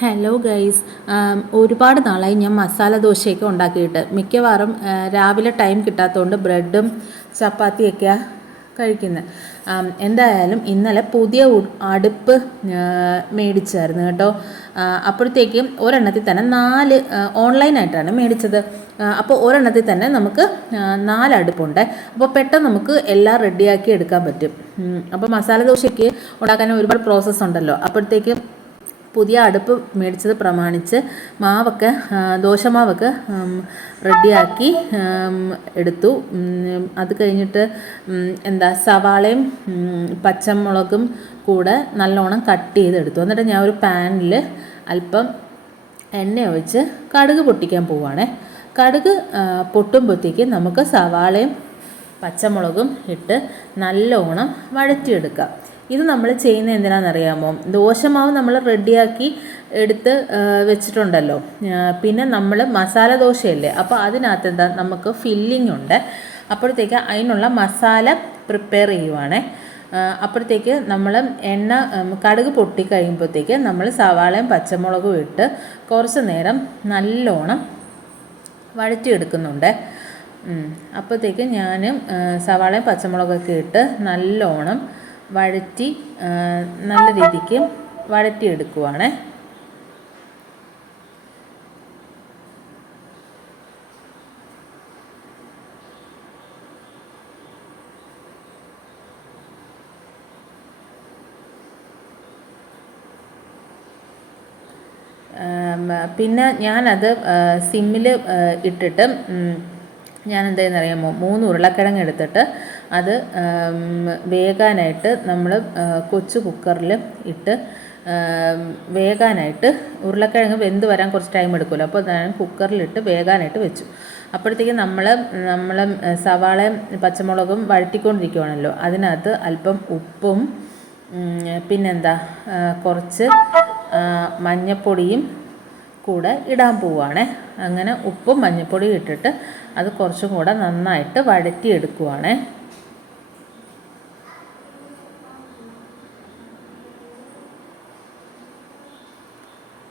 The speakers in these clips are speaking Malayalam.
ഹലോ ഗൈസ്, ഒരുപാട് നാളായി ഞാൻ മസാല ദോശയൊക്കെ ഉണ്ടാക്കിയിട്ട്. മിക്കവാറും രാവിലെ ടൈം കിട്ടാത്തതുകൊണ്ട് ബ്രെഡും ചപ്പാത്തിയൊക്കെയാണ് കഴിക്കുന്നത്. എന്തായാലും ഇന്നലെ പുതിയ അടുപ്പ് മേടിച്ചായിരുന്നു കേട്ടോ. അപ്പോഴത്തേക്കും ഒരെണ്ണത്തിൽ തന്നെ 4 ഓൺലൈനായിട്ടാണ് മേടിച്ചത്. അപ്പോൾ ഒരെണ്ണത്തിൽ തന്നെ നമുക്ക് 4 അടുപ്പുണ്ട്. അപ്പോൾ പെട്ടെന്ന് നമുക്ക് എല്ലാം റെഡിയാക്കി എടുക്കാൻ പറ്റും. അപ്പോൾ മസാല ദോശയ്ക്ക് ഉണ്ടാക്കാൻ ഒരുപാട് പ്രോസസ്സ് ഉണ്ടല്ലോ. അപ്പോഴത്തേക്കും പുതിയ അടുപ്പ് മേടിച്ചത് പ്രമാണിച്ച് മാവൊക്കെ ദോശമാവൊക്കെ റെഡിയാക്കി എടുത്തു. അത് കഴിഞ്ഞിട്ട് സവാളയും പച്ചമുളകും കൂടെ നല്ലോണം കട്ട് ചെയ്തെടുത്തു. എന്നിട്ട് ഞാൻ ഒരു പാനിൽ അല്പം എണ്ണ ഒഴിച്ച് കടുക് പൊട്ടിക്കാൻ പോവുകയാണേ. കടുക് പൊട്ടുമ്പോഴത്തേക്ക് നമുക്ക് സവാളയും പച്ചമുളകും ഇട്ട് നല്ലോണം വഴറ്റിയെടുക്കാം. ഇത് നമ്മൾ ചെയ്യുന്നത് എന്തിനാണെന്നറിയാമോ? ദോശമാവ് നമ്മൾ റെഡിയാക്കി എടുത്ത് വെച്ചിട്ടുണ്ടല്ലോ. പിന്നെ നമ്മൾ മസാല ദോശയല്ലേ, അപ്പോൾ അതിനകത്ത് നമുക്ക് ഫില്ലിംഗ് ഉണ്ട്. അപ്പോഴത്തേക്ക് അതിനുള്ള മസാല പ്രിപ്പയർ ചെയ്യുവാണേ. അപ്പോഴത്തേക്ക് നമ്മൾ കടുക് പൊട്ടിക്കഴിയുമ്പോഴത്തേക്ക് നമ്മൾ സവാളയും പച്ചമുളകും ഇട്ട് കുറച്ച് നേരം നല്ലോണം വഴറ്റിയെടുക്കുന്നുണ്ട്. അപ്പോഴത്തേക്ക് ഞാൻ സവാളയും പച്ചമുളകൊക്കെ ഇട്ട് നല്ലോണം വഴറ്റി നല്ല രീതിക്ക് വഴറ്റിയെടുക്കുവാണ്. പിന്നെ ഞാനത് സിമ്മിൽ ഇട്ടിട്ട് ഞാൻ എന്തായെന്നറിയാമോ, 3 ഉരുളക്കിഴങ്ങ് എടുത്തിട്ട് അത് വേകാനായിട്ട് നമ്മൾ കൊച്ചു കുക്കറിൽ ഇട്ട് വേകാനായിട്ട്, ഉരുളക്കിഴങ്ങ് വെന്ത് വരാൻ കുറച്ച് ടൈം എടുക്കുമല്ലോ, അപ്പോൾ ഞാൻ കുക്കറിലിട്ട് വേകാനായിട്ട് വെച്ചു. അപ്പോഴത്തേക്ക് നമ്മൾ സവാളയും പച്ചമുളകും വഴറ്റിക്കൊണ്ടിരിക്കുവാണല്ലോ, അതിനകത്ത് അല്പം ഉപ്പും കുറച്ച് മഞ്ഞൾപ്പൊടിയും കൂടെ ഇടാൻ പോവുകയാണേ. അങ്ങനെ ഉപ്പും മഞ്ഞൾപ്പൊടിയും ഇട്ടിട്ട് അത് കുറച്ചും കൂടെ നന്നായിട്ട് വഴറ്റിയെടുക്കുവാണേ.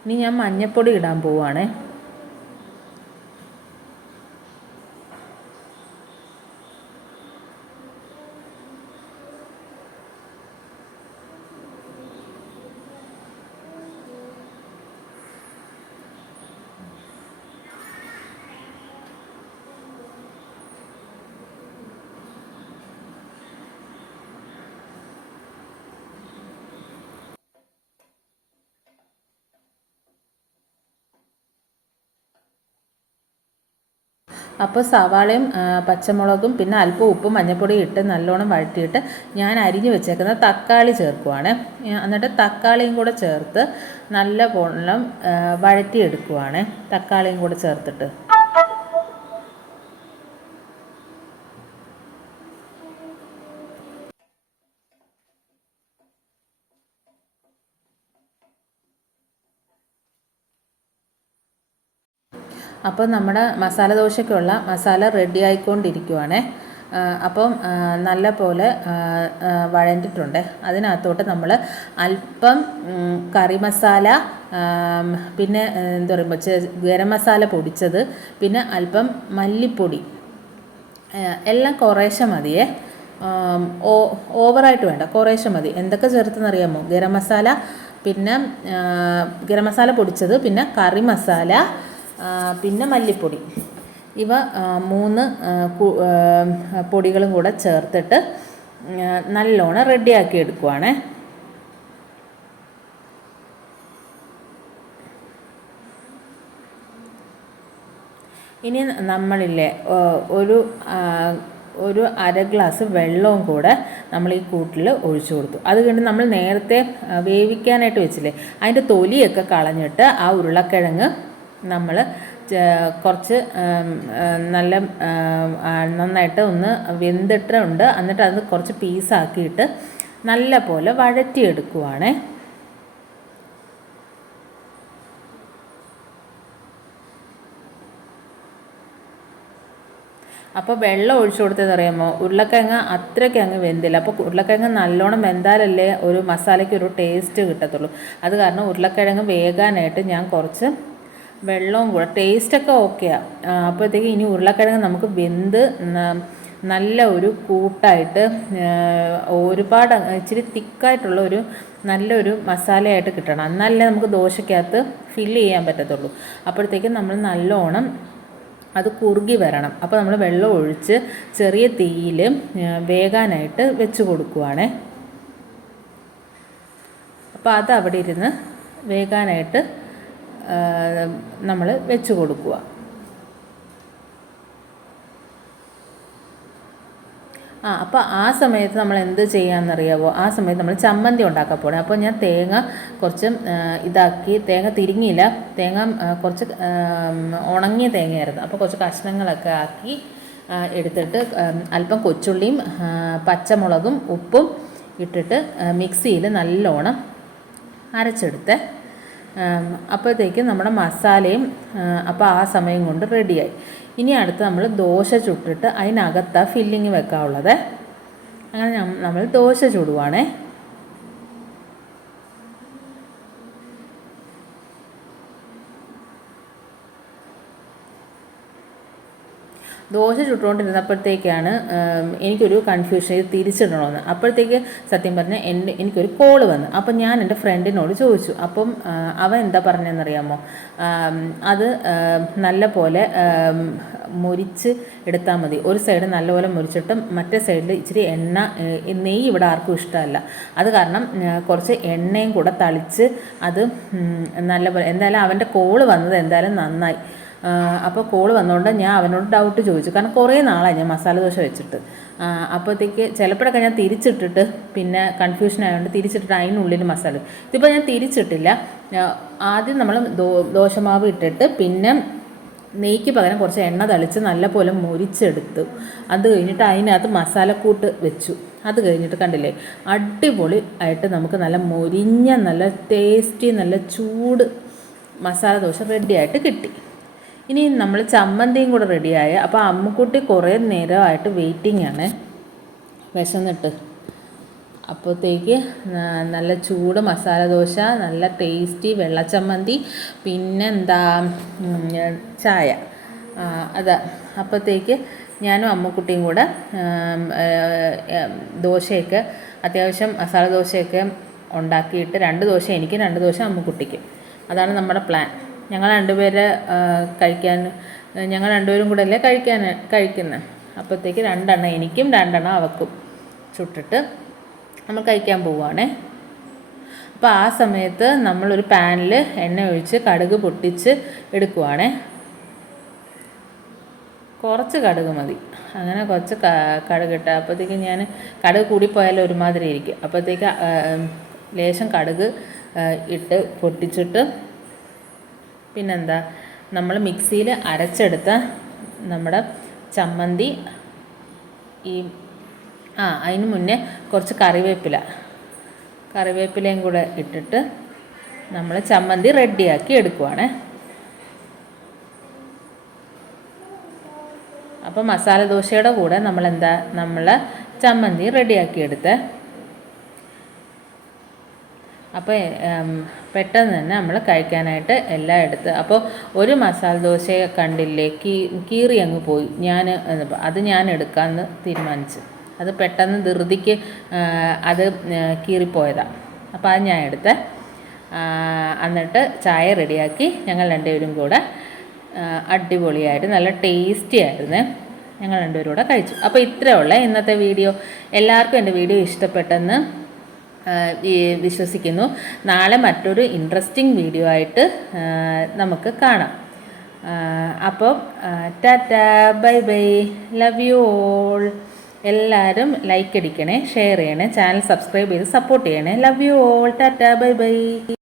ഇനി ഞാൻ മഞ്ഞൾപ്പൊടി ഇടാൻ പോവുകയാണേ. അപ്പോൾ സവാളയും പച്ചമുളകും പിന്നെ അല്പം ഉപ്പും മഞ്ഞൾപ്പൊടിയും ഇട്ട് നല്ലോണം വഴറ്റിയിട്ട് ഞാൻ അരിഞ്ഞ് വെച്ചേക്കുന്ന തക്കാളി ചേർക്കുവാണ്. എന്നിട്ട് തക്കാളിയും കൂടെ ചേർത്ത് നല്ലവണ്ണം വഴറ്റിയെടുക്കുവാണ്. തക്കാളിയും കൂടെ ചേർത്തിട്ട് അപ്പോൾ നമ്മുടെ മസാല ദോശയ്ക്കുള്ള മസാല റെഡി ആയിക്കൊണ്ടിരിക്കുവാണേ. അപ്പം നല്ല പോലെ വഴണ്ടിട്ടുണ്ട്. അതിനകത്തോട്ട് നമ്മൾ അല്പം കറി മസാല, പിന്നെ ഗരം മസാല പൊടിച്ചത്, പിന്നെ അല്പം മല്ലിപ്പൊടി, എല്ലാം കുറേശ്ശെ മതിയേ. ഓവറായിട്ട് വേണ്ട, കുറേശ്ശെ മതി. എന്തൊക്കെ ചേർത്തെന്നറിയാമോ? ഗരം മസാല, പിന്നെ ഗരം മസാല പൊടിച്ചത്, പിന്നെ കറി മസാല, പിന്നെ മല്ലിപ്പൊടി. ഇവ 3 പൊടികളും കൂടെ ചേർത്തിട്ട് നല്ലോണം റെഡിയാക്കി എടുക്കുവാണേ. ഇനി നമ്മളില്ലേ ഒരു അര ഗ്ലാസ് വെള്ളവും കൂടെ നമ്മൾ ഈ കൂട്ടിൽ ഒഴിച്ചു കൊടുത്തു. അത് കഴിഞ്ഞ് നമ്മൾ നേരത്തെ വേവിക്കാനായിട്ട് വെച്ചില്ലേ, അതിൻ്റെ തൊലിയൊക്കെ കളഞ്ഞിട്ട് ആ ഉരുളക്കിഴങ്ങ് നമ്മൾ കുറച്ച് നന്നായിട്ട് ഒന്ന് വെന്തിട്ടുണ്ട്. എന്നിട്ട് അത് കുറച്ച് പീസാക്കിയിട്ട് നല്ല പോലെ വഴറ്റിയെടുക്കുവാണേ. അപ്പോൾ വെള്ളം ഒഴിച്ചു കൊടുത്തത് അറിയാമോ, ഉരുളക്കിഴങ്ങ് അത്രയ്ക്ക് അങ്ങ് വെന്തില്ല. അപ്പോൾ ഉരുളക്കിഴങ്ങ് നല്ലോണം വെന്താലല്ലേ ഒരു മസാലയ്ക്ക് ഒരു ടേസ്റ്റ് കിട്ടത്തുള്ളൂ. അത് കാരണം ഉരുളക്കിഴങ്ങ് വേകാനായിട്ട് ഞാൻ കുറച്ച് വെള്ളവും കൂടെ, ടേസ്റ്റൊക്കെ ഓക്കെയാണ്. അപ്പോഴത്തേക്ക് ഇനി ഉരുളക്കിഴങ്ങ് നമുക്ക് വെന്ത് നല്ല ഒരു കൂട്ടായിട്ട് ഒരുപാട് ഇച്ചിരി തിക്കായിട്ടുള്ള ഒരു നല്ലൊരു മസാലയായിട്ട് കിട്ടണം. എന്നാലല്ലേ നമുക്ക് ദോശയ്ക്കകത്ത് ഫില്ല് ചെയ്യാൻ പറ്റത്തുള്ളൂ. അപ്പോഴത്തേക്കും നമ്മൾ നല്ലോണം അത് കുറുകി വരണം. അപ്പോൾ നമ്മൾ വെള്ളം ഒഴിച്ച് ചെറിയ തീയിൽ വേകാനായിട്ട് വെച്ച് കൊടുക്കുവാണേ. അപ്പോൾ അത് അവിടെ ഇരുന്ന് വേകാനായിട്ട് നമ്മൾ വെച്ച് കൊടുക്കുക. അപ്പോൾ ആ സമയത്ത് നമ്മൾ എന്ത് ചെയ്യാമെന്നറിയാമോ, ആ സമയത്ത് നമ്മൾ ചമ്മന്തി ഉണ്ടാക്കാൻ പോകണം. അപ്പോൾ ഞാൻ തേങ്ങ കുറച്ച് തേങ്ങ തിരിങ്ങിയില്ല, തേങ്ങ കുറച്ച് ഉണങ്ങിയ തേങ്ങയായിരുന്നു. അപ്പോൾ കുറച്ച് കഷ്ണങ്ങളൊക്കെ ആക്കി എടുത്തിട്ട് അല്പം കൊച്ചുള്ളിയും പച്ചമുളകും ഉപ്പും ഇട്ടിട്ട് മിക്സിയിൽ നല്ലോണം അരച്ചെടുത്ത് അപ്പോഴത്തേക്കും നമ്മുടെ മസാലയും അപ്പോൾ ആ സമയം കൊണ്ട് റെഡിയായി. ഇനി അടുത്ത് നമ്മൾ ദോശ ചുട്ടിട്ട് അതിനകത്താണ് ഫില്ലിങ് വെക്കാനുള്ളത്. അങ്ങനെ നമ്മൾ ദോശ ചുടുവാണേ. ദോശ ചുട്ടുകൊണ്ടിരുന്നപ്പോഴത്തേക്കാണ് എനിക്കൊരു കൺഫ്യൂഷൻ, ഇത് തിരിച്ചിടണമെന്ന്. അപ്പോഴത്തേക്ക് സത്യം പറഞ്ഞാൽ എനിക്കൊരു കോള് വന്നു. അപ്പം ഞാൻ എൻ്റെ ഫ്രണ്ടിനോട് ചോദിച്ചു. അപ്പം അവൻ എന്താ പറഞ്ഞതെന്നറിയാമോ, അത് നല്ല പോലെ മുരിച്ച് എടുത്താൽ മതി. ഒരു സൈഡ് നല്ലപോലെ മുരിച്ചിട്ട് മറ്റേ സൈഡിൽ ഇച്ചിരി നെയ്യ് ഇവിടെ ആർക്കും ഇഷ്ടമല്ല. അത് കാരണം കുറച്ച് എണ്ണയും കൂടെ തളിച്ച് അത് നല്ലപോലെ, എന്തായാലും അവൻ്റെ കോള് വന്നത് എന്തായാലും നന്നായി. അപ്പോൾ കോള് വന്നുകൊണ്ട് ഞാൻ അവനോട് ഡൗട്ട് ചോദിച്ചു. കാരണം കുറേ നാളായി ഞാൻ മസാല ദോശ വെച്ചിട്ട്. അപ്പോഴത്തേക്ക് ചിലപ്പോഴൊക്കെ ഞാൻ തിരിച്ചിട്ടിട്ട് പിന്നെ കൺഫ്യൂഷൻ ആയതുകൊണ്ട് തിരിച്ചിട്ടിട്ട് അതിനുള്ളിൽ മസാല. ഇതിപ്പോൾ ഞാൻ തിരിച്ചിട്ടില്ല. ആദ്യം നമ്മൾ ദോശമാവ് ഇട്ടിട്ട് പിന്നെ നെയ്ക്ക് പകരം കുറച്ച് എണ്ണ തളിച്ച് നല്ലപോലെ മുരിച്ചെടുത്തു. അത് കഴിഞ്ഞിട്ട് അതിനകത്ത് മസാലക്കൂട്ട് വെച്ചു. അത് കഴിഞ്ഞിട്ട് കണ്ടില്ലേ, അടിപൊളി ആയിട്ട് നമുക്ക് നല്ല മൊരിഞ്ഞ നല്ല ടേസ്റ്റി നല്ല ചൂട് മസാല ദോശ റെഡിയായിട്ട് കിട്ടി. ഇനി നമ്മൾ ചമ്മന്തിയും കൂടെ റെഡിയായ. അപ്പോൾ അമ്മുക്കുട്ടി കുറേ നേരമായിട്ട് വെയിറ്റിംഗ് ആണ്, വിശന്നിട്ട്. അപ്പോഴത്തേക്ക് നല്ല ചൂട് മസാല ദോശ, നല്ല ടേസ്റ്റി വെള്ളച്ചമ്മന്തി, പിന്നെന്താ ചായ. അതാ. അപ്പോഴത്തേക്ക് ഞാനും അമ്മുക്കുട്ടിയും കൂടെ ദോശയൊക്കെ അത്യാവശ്യം മസാല ദോശയൊക്കെ ഉണ്ടാക്കിയിട്ട് 2 ദോശ എനിക്കും 2 ദോശ അമ്മുക്കുട്ടിക്കും. അതാണ് നമ്മുടെ പ്ലാൻ. ഞങ്ങൾ രണ്ടുപേരും കൂടെ അല്ലേ കഴിക്കുന്നത്. അപ്പോഴത്തേക്ക് 2 എണ്ണം എനിക്കും 2 എണ്ണം അവക്കും ചുട്ടിട്ട് നമ്മൾ കഴിക്കാൻ പോവുകയാണേ. അപ്പോൾ ആ സമയത്ത് നമ്മളൊരു പാനിൽ എണ്ണ ഒഴിച്ച് കടുക് പൊട്ടിച്ച് എടുക്കുവാണേ. കുറച്ച് കടുക് മതി. അങ്ങനെ കുറച്ച് കടുക് ഇട്ട. അപ്പോഴത്തേക്ക് ഞാൻ കടുക് കൂടിപ്പോയാലും ഒരുമാതിരി ഇരിക്കും. അപ്പോഴത്തേക്ക് ലേശം കടുക് ഇട്ട് പൊട്ടിച്ചിട്ട് പിന്നെന്താ, നമ്മൾ മിക്സിയിൽ അരച്ചെടുത്ത നമ്മുടെ ചമ്മന്തി അതിന് മുന്നേ കുറച്ച് കറിവേപ്പിലയും കൂടെ ഇട്ടിട്ട് നമ്മൾ ചമ്മന്തി റെഡിയാക്കി എടുക്കുവാണേ. അപ്പോൾ മസാല ദോശയുടെ കൂടെ നമ്മൾ ചമ്മന്തി റെഡിയാക്കി എടുത്ത്. അപ്പോൾ പെട്ടെന്ന് തന്നെ നമ്മൾ കഴിക്കാനായിട്ട് എല്ലാം എടുത്ത്. അപ്പോൾ ഒരു മസാല ദോശയെ കണ്ടില്ലേ, കീറി അങ്ങ് പോയി. അത് ഞാൻ എടുക്കാമെന്ന് തീരുമാനിച്ചു. അത് പെട്ടെന്ന് ധൃതിക്ക് അത് കീറിപ്പോയതാണ്. അപ്പോൾ അത് ഞാൻ എടുത്ത് എന്നിട്ട് ചായ റെഡിയാക്കി ഞങ്ങൾ രണ്ടുപേരും കൂടെ അടിപൊളിയായിട്ട് നല്ല ടേസ്റ്റി ആയിരുന്നു. ഞങ്ങൾ രണ്ടുപേരും കൂടെ കഴിച്ചു. അപ്പോൾ ഇത്രയുള്ള ഇന്നത്തെ വീഡിയോ. എല്ലാവർക്കും എൻ്റെ വീഡിയോ ഇഷ്ടപ്പെട്ടെന്ന് വിശ്വസിക്കുന്നു. നാളെ മറ്റൊരു ഇൻട്രസ്റ്റിംഗ് വീഡിയോ ആയിട്ട് നമുക്ക് കാണാം. അപ്പോൾ Tata, bye bye, love you all. എല്ലാവരും ലൈക്ക് അടിക്കണേ, ഷെയർ ചെയ്യണേ, ചാനൽ സബ്സ്ക്രൈബ് ചെയ്ത് സപ്പോർട്ട് ചെയ്യണേ. Love you all. Tata, bye bye.